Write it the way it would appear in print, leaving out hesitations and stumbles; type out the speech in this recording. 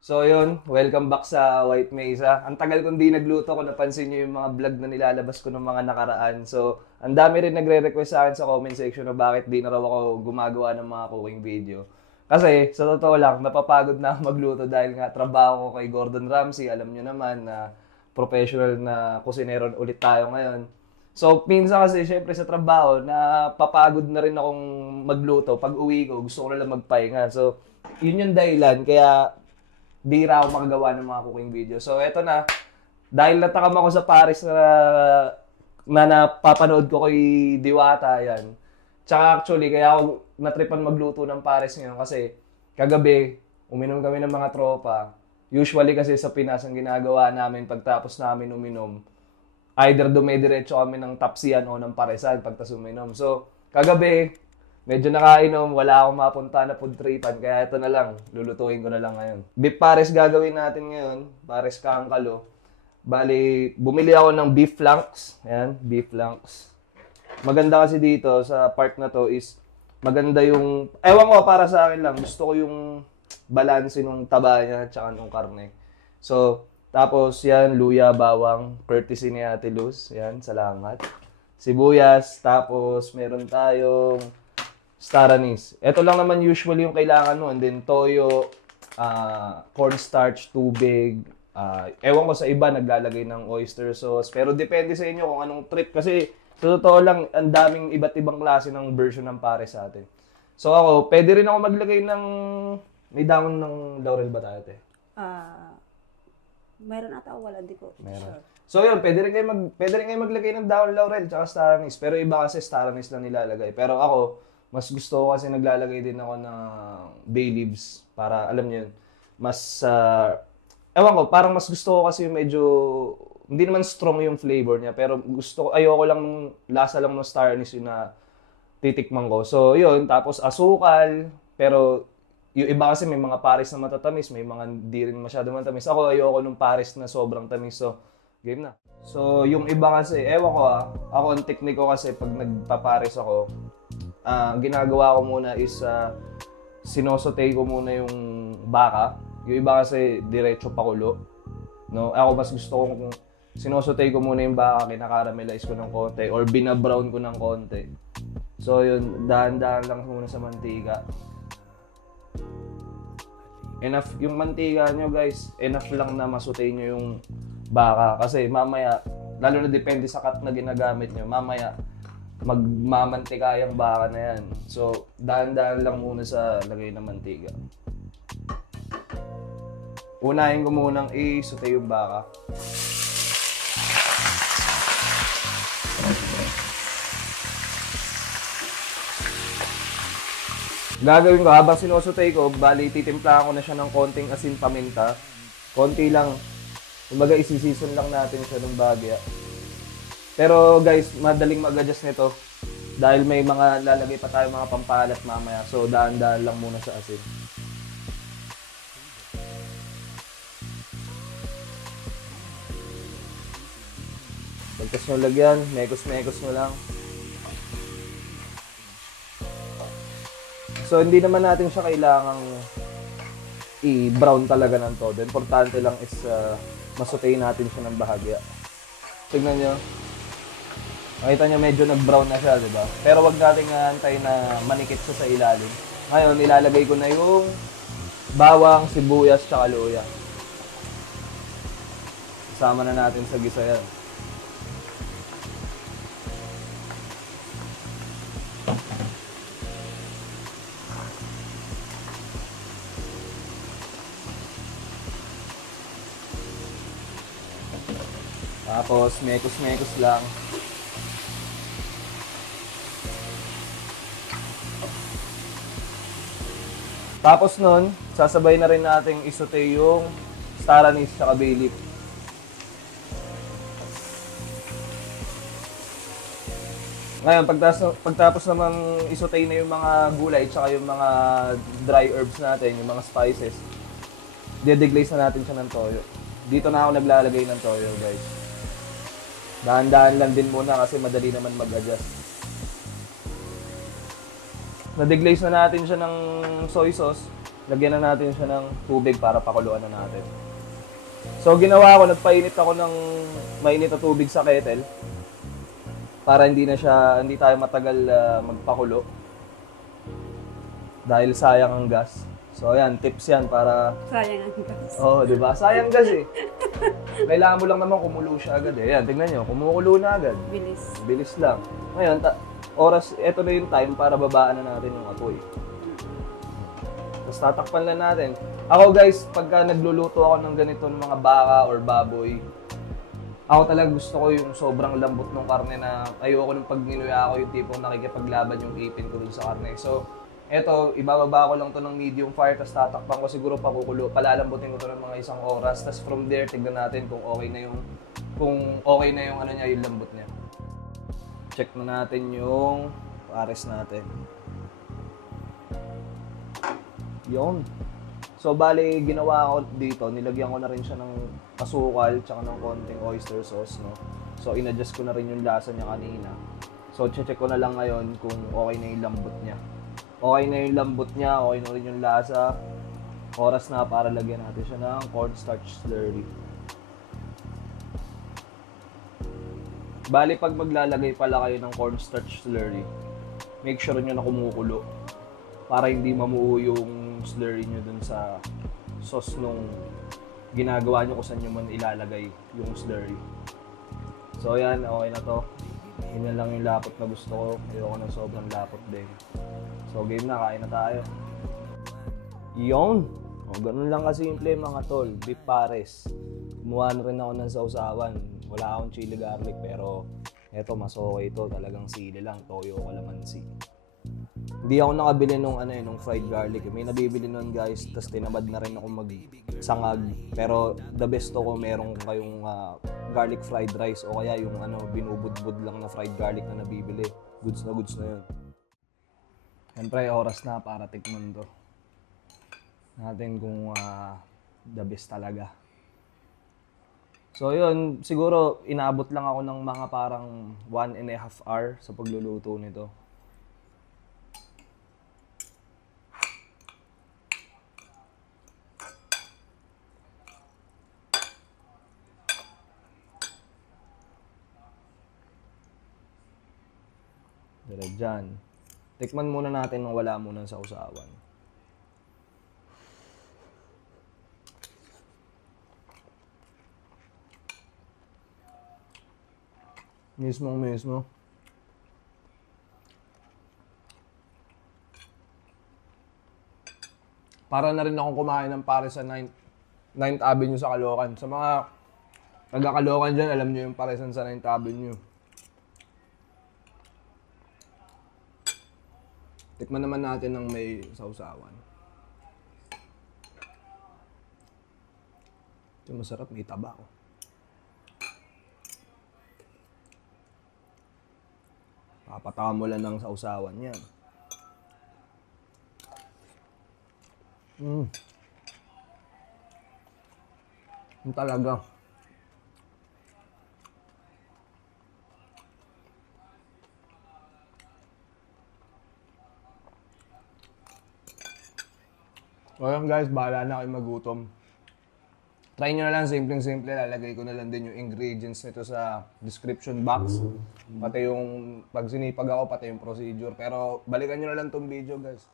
So yun, welcome back sa White Mesa. Ang tagal kong di nagluto kung napansin nyo yung mga vlog na nilalabas ko ng mga nakaraan. So, ang dami rin nagre-request sa akin sa comment section na bakit di na raw ako gumagawa ng mga cooking video. Kasi, sa totoo lang, napapagod na ako magluto dahil nga trabaho ko kay Gordon Ramsay. Alam nyo naman na professional na kusinero ulit tayo ngayon. So, minsan kasi, syempre sa trabaho, napapagod na rin akong magluto. Pag uwi ko, gusto ko na lang magpahinga. So, yun yung dahilan. Kaya, bihira ako makagawa ng mga cooking video. So, eto na. Dahil natakam ako sa Paris na napapanood ko kay Diwata, yan. Tsaka actually, kaya ako natripan magluto ng Paris ngayon kasi kagabi, uminom kami ng mga tropa. Usually kasi sa Pinas, ang ginagawa namin pagtapos namin uminom, either dumediretso kami ng tapsian o ng paresan pagtas uminom. So, kagabi, medyo nakainom, wala akong mapunta na food tripan, kaya ito na lang, lulutuin ko na lang ngayon. Beef pares gagawin natin ngayon, pares kangkalo. Bali, bumili ako ng beef flanks. Ayan, beef flanks. Maganda kasi dito sa part na to is, maganda yung, ewan ko para sa akin lang, gusto ko yung balanse nung taba niya at saka nung karne. So, tapos yan, luya, bawang, courtesy ni Ate Luz. Yan, salamat. Sibuyas, tapos meron tayong star anise. Ito lang naman usually yung kailangan mo. And then toyo, cornstarch, tubig. Ewan ko sa iba, naglalagay ng oyster sauce. Pero depende sa inyo kung anong trip. Kasi sa totoo lang, ang daming iba't ibang klase ng version ng pare sa atin. So ako, pwede rin ako maglagay ng... May dahon ng laurel ba tayo, te? Ah, mayroon ata o wala, di ko Meron. sure. So yun, pwede rin kayo maglagay ng dahon laurel tsaka star anise. Pero iba kasi star anise lang nilalagay. Pero ako, mas gusto ko kasi naglalagay din ako ng bay leaves para, alam niyo yun, mas, ewan ko, parang mas gusto ko kasi yung medyo, hindi naman strong yung flavor niya, pero gusto ko, ayoko lang, lasa lang ng star anise yun na titikman ko. So yun, tapos asukal, pero yung iba kasi may mga pares na matatamis, may mga di rin masyado matamis. Ako ayoko nung pares na sobrang tamis, so game na. So yung iba kasi, ewan ko ako ang teknik ko kasi pag nagpapares ako, ginagawa ko muna is sinosotay ko muna yung baka. Yung iba kasi diretso pakulo. No? Ako mas gusto ko kung sinosotay ko muna yung baka, kinakaramelize ko ng konti or binabrown ko ng konti. So yun, dahan-dahan lang muna sa mantika. Enough yung mantika nyo guys, enough lang na masutay nyo yung baka. Kasi mamaya, lalo na depende sa cut na ginagamit nyo, mamaya magmamantika yung baka na yan. So, dahan-dahan lang muna sa lagay ng mantika. Unahin ko munang i-saute yung baka. Gagawin ko, habang sinusutay ko, bali titimplahan ko na siya ng konting asin paminta. Konti lang. Kumbaga, isi-season lang natin siya ng bagya. Pero guys, madaling mag-adjust nito dahil may mga lalagay pa tayo mga pampalat mamaya. So, daan-daan lang muna sa asin. Pagkas nyo lagyan, mekos-mekos nyo lang. So, hindi naman natin siya kailangang i-brown talaga ng todo. Importante lang is masutay natin siya ng bahagya. Tignan nyo. Makita nyo medyo nag-brown na siya, di ba? Pero wag natin antay na manikit siya sa ilalim. Ngayon, ilalagay ko na yung bawang, sibuyas, tsaka luya. Isama na natin sa gisa yan. Tapos, mekos-mekos lang. Tapos nun, sasabay na rin natin isote yung star anise sa bay leaf. Ngayon, pagtapos naman isote na yung mga gulay tsaka yung mga dry herbs natin, yung mga spices, deglaze na natin siya ng toyo. Dito na ako naglalagay ng toyo, guys. Dahan-dahan lang din muna kasi madali naman mag-adjust. Na-deglaze na natin siya ng soy sauce. Lagyan na natin siya ng tubig para pakuluan na natin. So ginawa ko, nagpainit ako ng mainit na tubig sa kettle para hindi tayo matagal magpakulo dahil sayang ang gas. So ayan, tips yan para Sayang ang gas. di ba? Sayang gas eh. Kailangan mo lang naman kumulo siya agad eh. Ayan, tingnan nyo, kumukulo na agad. Bilis. Bilis lang. Ngayon, ito na yung time para babaan na natin yung apoy. Tapos tatakpan lang natin. Ako guys, pagka nagluluto ako ng ganito ng mga baka or baboy, ako talaga gusto ko yung sobrang lambot ng karne na ayoko nung pag ninuya ako yung tipong nakikipaglaban yung ipin ko dun sa karne. So, eto, ibababa ko lang to ng medium fire, tapos tatakpan ko siguro palalambutin ko to ng mga 1 oras. Tapos from there, tignan natin kung okay na yung ano niya, yung lambot niya. Check na natin yung pares natin. Yun. So, bali, ginawa ko dito, nilagyan ko na rin siya ng asukal, tsaka ng konting oyster sauce, no? So, inadjust ko na rin yung lasa niya kanina. So, check ko na lang ngayon kung okay na yung lambot niya. Okay na yung lambot niya, okay na rin yung lasa. Oras na para lagyan natin siya ng cornstarch slurry. Bali, pag maglalagay pala kayo ng cornstarch slurry, make sure nyo na kumukulo para hindi mamuo yung slurry nyo dun sa sauce nung ginagawa nyo kung saan nyo man ilalagay yung slurry. So yan, okay na to. Yun na lang yung lapot na gusto ko. Ayoko ng sobrang lapot din. So game na, kain na tayo. Yun! O, ganun lang kasimple mga tol. Beef pares. Kumuha na rin ako ng sausawan. Wala akong chili garlic pero eto mas okay ito. Talagang sili lang. Toyo, kalamansi. Hindi ako nakabili nung fried garlic. May nabibili nun guys, tapos tinamad na rin ako magsangag. Pero the best ko meron kayong garlic fried rice o kaya yung binubudbud lang na fried garlic na nabibili. Goods na yun. Siyempre, oras na para tikman to. Natin kung the best talaga. So yun, siguro inaabot lang ako ng mga parang 1.5 hour sa pagluluto nito. Dyan. Tikman muna natin nang wala muna sa usawan. Mismo. Para na rin akong kumain ng pares sa 9th Avenue sa Caloocan. Sa mga taga-Caloocan dyan, alam nyo yung paresan sa 9th Avenue. Tikman naman natin ng may sausawan. Ito masarap, may taba ko. Papatawa mo lang ng sausawan yan. Yung talaga. So yun guys, bahala na kayo magutom. Try nyo na lang, simpleng-simple. Lalagay ko na lang din yung ingredients nito sa description box. Pati yung pag sinipag ako, pati yung procedure. Pero balikan nyo na lang tong video guys.